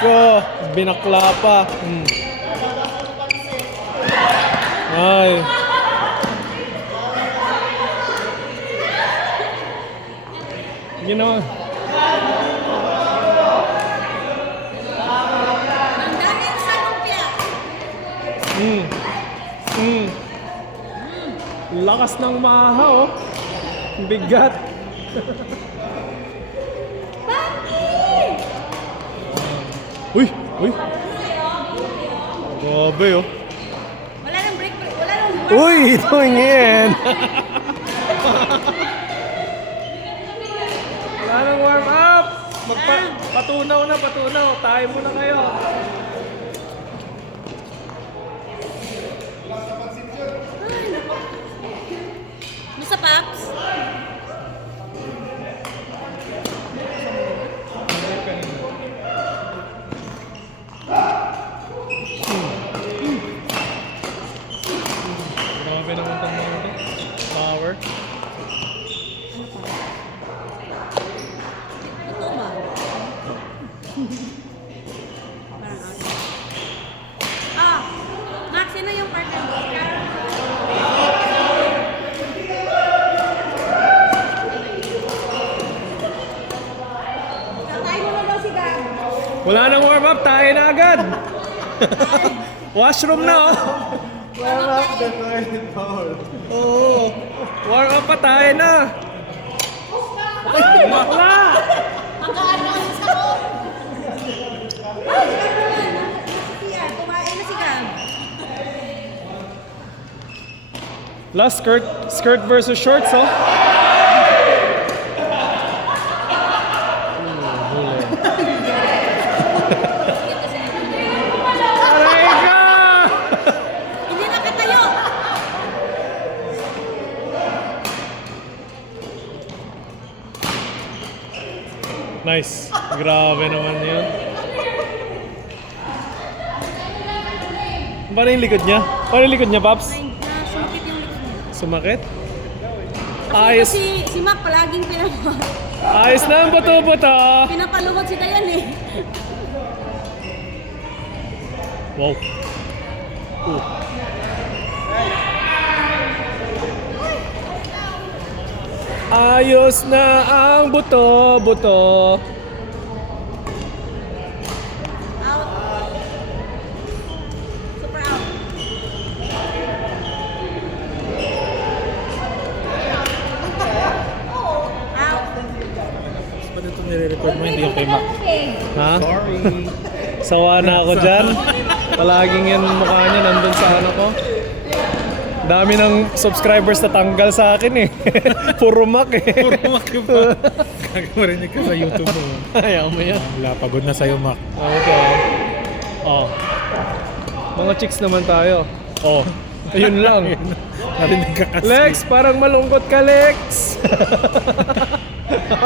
ko. Binakla pa. Ay. Ginawa. Mandarin sa lumpia. Lakas ng maha, oh. Bigat. Uy! Uy! Grabe, oh. Wala nang break. Wala nang Uy! Tumingin! Wala nang warm up! Patunaw na, patunaw. Tayo muna kayo. Basta Paps. Grabe naman itong mga power. Ito ba? Ah, Max, sino yung partner mo? Tatay mo na daw si Gab. Wala nang warm up, tayo na agad. Washroom na, oh. Warm up the toilet bowl. Oo. Warm up pa, tayo na. Wala. Magkaan na sa ko. Kumain na si Gab. Last skirt versus shorts, oh. Aray ka! Hindi na katayo. Nice. Grabe naman yun. Paano yung likod niya? Paano yung likod niya, Paps? Sumakit yung lips mo. Sumakit? Kasi Ayos. si Mac palaging Ayos na ang buto-buto. pinapalungkot si Dayan eh. Wow. Ayos na ang buto-buto. Out. Super out. Out. Ba't ito nire-record mo? Hindi yung kay Mac. Ha? Sorry. Sawa na ako dyan. Palaging yan mukha niya nandun sa ano ko. Dami ng subscribers na tanggal sa akin eh. Puro Mac eh. Puro Mac yung pa. Kagawarinig ka sa YouTube mo. Ayaw mo yan. Wala, pagod na sa'yo, Mac. Okay. Oh. Mga chicks naman tayo. Oh. Ayun lang. Narinig ka kasi. Lex, parang malungkot ka, Lex. Hindi ka.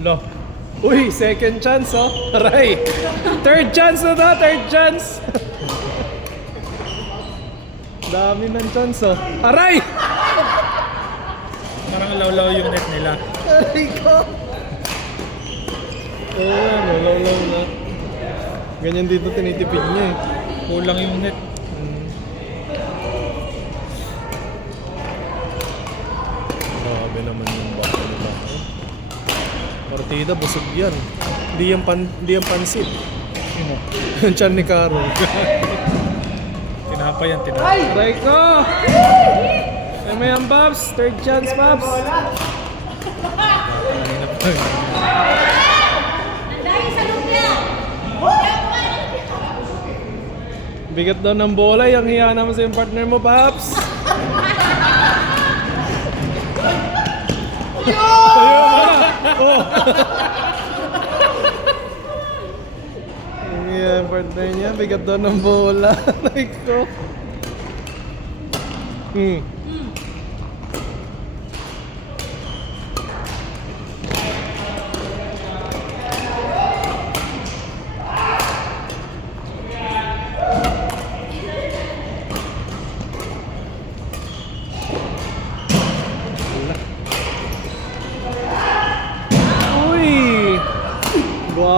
Lo. Uy, second chance oh. Aray. Third chance na to, third chance. Dami ng chance oh. Aray! Parang law-law yung net nila. Aray ko. Oo, nalaw na. Ganyan dito tinitipid niya eh. Kulang yung net. Grabe naman yung baka nila. Partida, busog yan. Hindi yan pansit. Sino? Yung tiyan ni Carol. Tinapa yan, tinapa. Aray ko! Ay may ang Babs. Third chance, Babs. Nandayo sa lumpia. Bigat daw ng bola. Yung hiya naman sa yung partner mo, Babs. Oh. Yung hiya yung partner niya. Bigat daw ng bola. Like ko.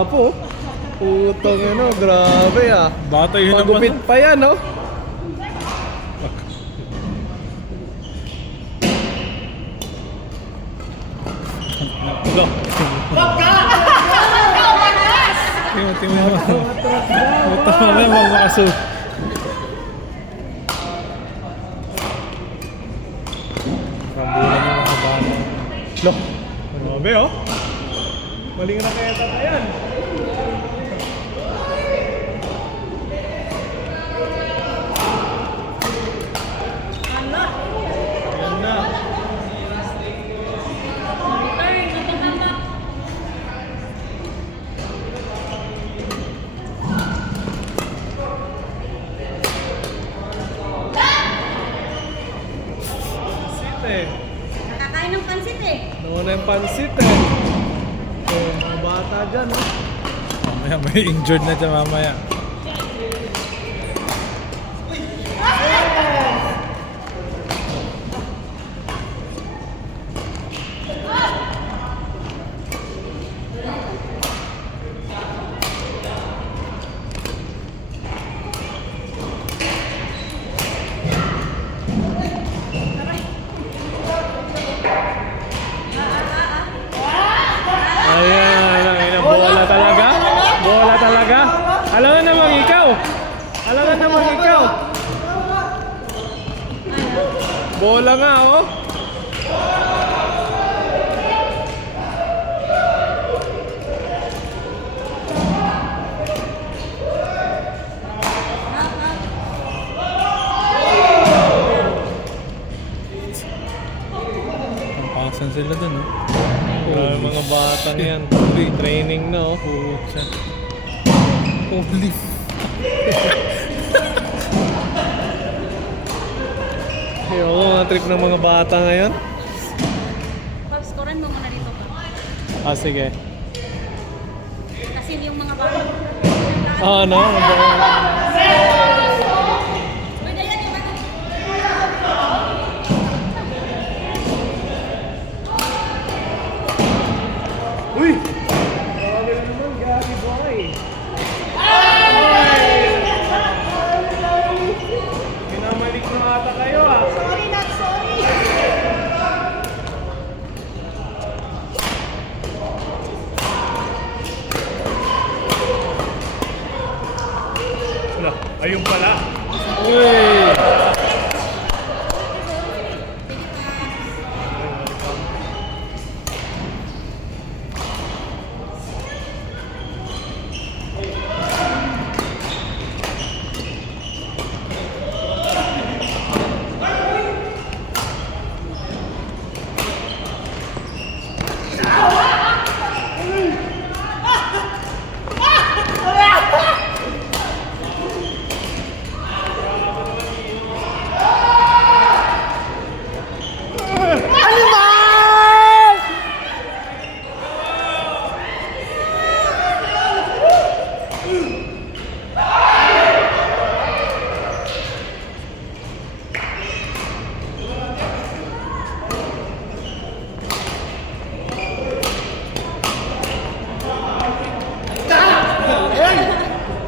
gwapo. Putang ano, grabe ah. Bata yun naman. Magupit pa yan, no? Wala. Tingnan mo. Buta mo na magmakaso. Rambulan yung mga bata. Loh, grabe oh. Maling raketa na yan. Ano? Yan na. Return, natatamak. Pansit eh. Nakakain ng pansit eh. Nauna yung pansit eh. Oh, mga bata dyan oh. Mamaya may injured na dyan mamaya. Ayan, bola talaga. Bola talaga. Alam na naman ikaw. Alam na naman ikaw. Bola nga oh. Pampasan sila dun, no? Grabe mga batang yan. Training na oh. Pucha. Holy f... Ayoko mga trip ng mga bata ngayon. Pops, kuran mo muna dito pa. Ah, sige. Kasi yung mga bata. Ah, ano? Uy, Dayan, yung bata. Uy! Grabe na naman, Gary boy. Minamalik na ata kayo ah. Sorry, not sorry. Wala, ayun pala. Uy!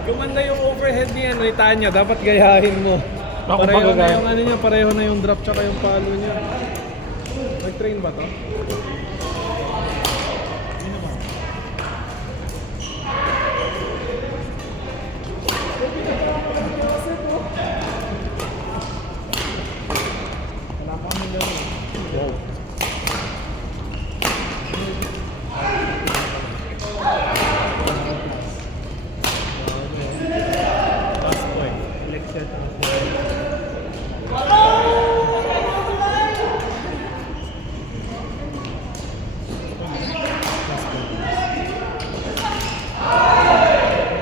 Gumanda yung overhead ni Tanya, dapat gayahin mo. Ako Pareho ba na gagaya? yung ano niya, pareho na yung drop tsaka yung palo niya. Nag-train ba to?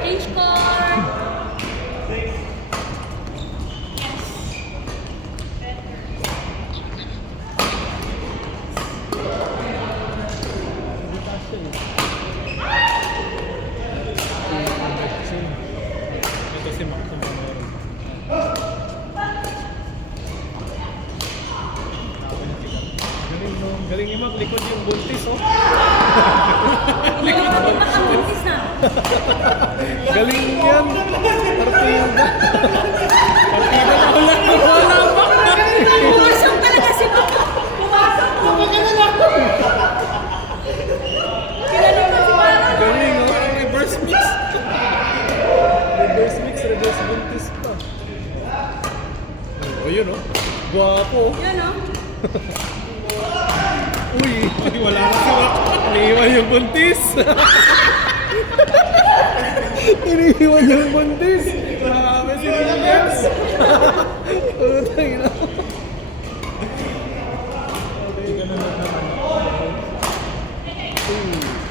Change core. Ito si Max Manoro. Galing no? Galing yung likod yung buntis oh. Nakabuntis na. Galing yan. Partida. Pumasok talaga si Papa. Pumasok. Kilala mo si Mara. Galing, oh. Reverse mix. Reverse mix, reverse buntis pa. Oh, yun, oh. Guwapo. Yan o. Uy, Ay, wala na si Wak. iniiwan yung buntis. Iniiwan yung buntis. Grabe si Williams. Putang ina.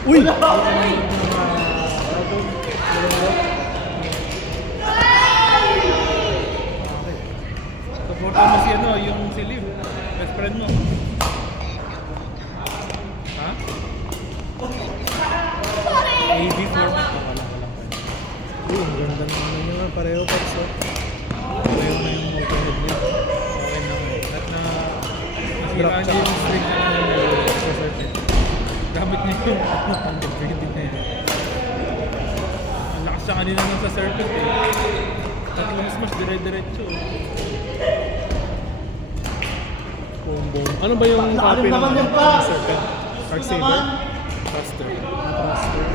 Uy! Supportan mo si ano, yung si Liv. Best friend mo. Ha? AB format. Uy, ang ganda ng ano nyo nga. Pareho pa so. Pareho na yung motorhead niya. Okay na. At na nasiraan niya yung string na sa circuit. Gamit niya yung pang-degrading na yan. Ang lakas siya kanina nun sa circuit eh. Tatlong smash, dire-diretso. Boom, boom. Ano ba yung copy ng Serpent? Arc Saber? Faster. Thruster.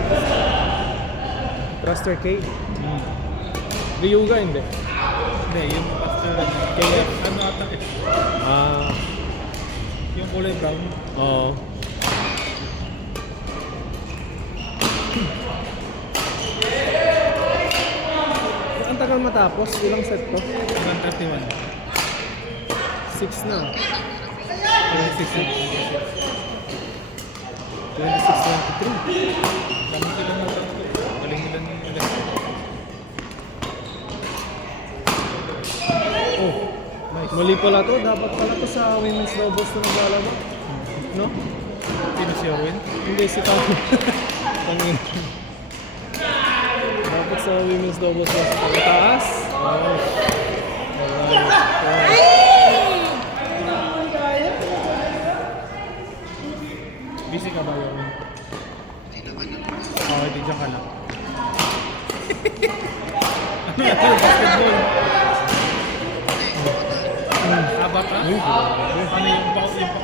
Thruster K? Ryuga hindi. Hindi, yung faster. Kaya ano ata eh. Ah, Yung kulay brown. oo. Ang tagal matapos? Ilang set to? 131. 6 na. 26. 26-23. Dami silang natatlo. Galing nila ni Alexa. Oh, nice. Mali pala to. Dapat pala to sa women's doubles na naglalaba. No? Sino si Owen? Hindi si Tao. Pangin. Dapat sa women's doubles na sa pagkataas. Oh. Busy ka ba, Owen? Okay, di dyan ka lang. Ano yan? Basketball? Haba ka? Ano yung unang pangalan mo?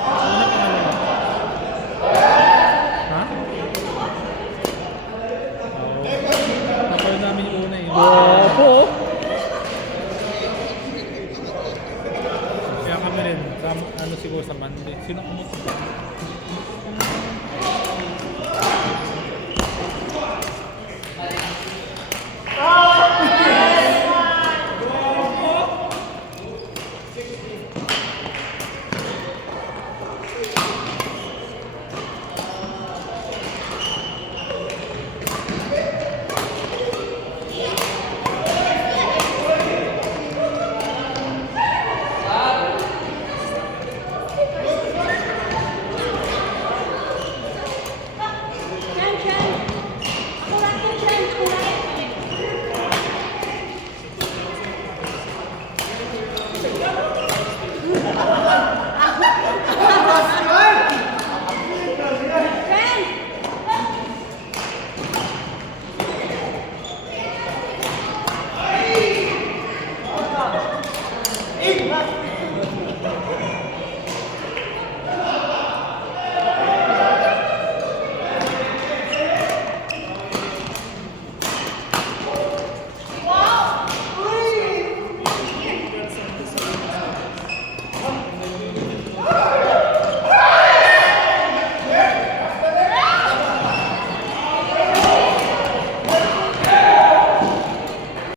Ha? Napalo namin yung una yun. Guwapo. Kaya kami rin, ano siguro sa Monday. Sino kumuha?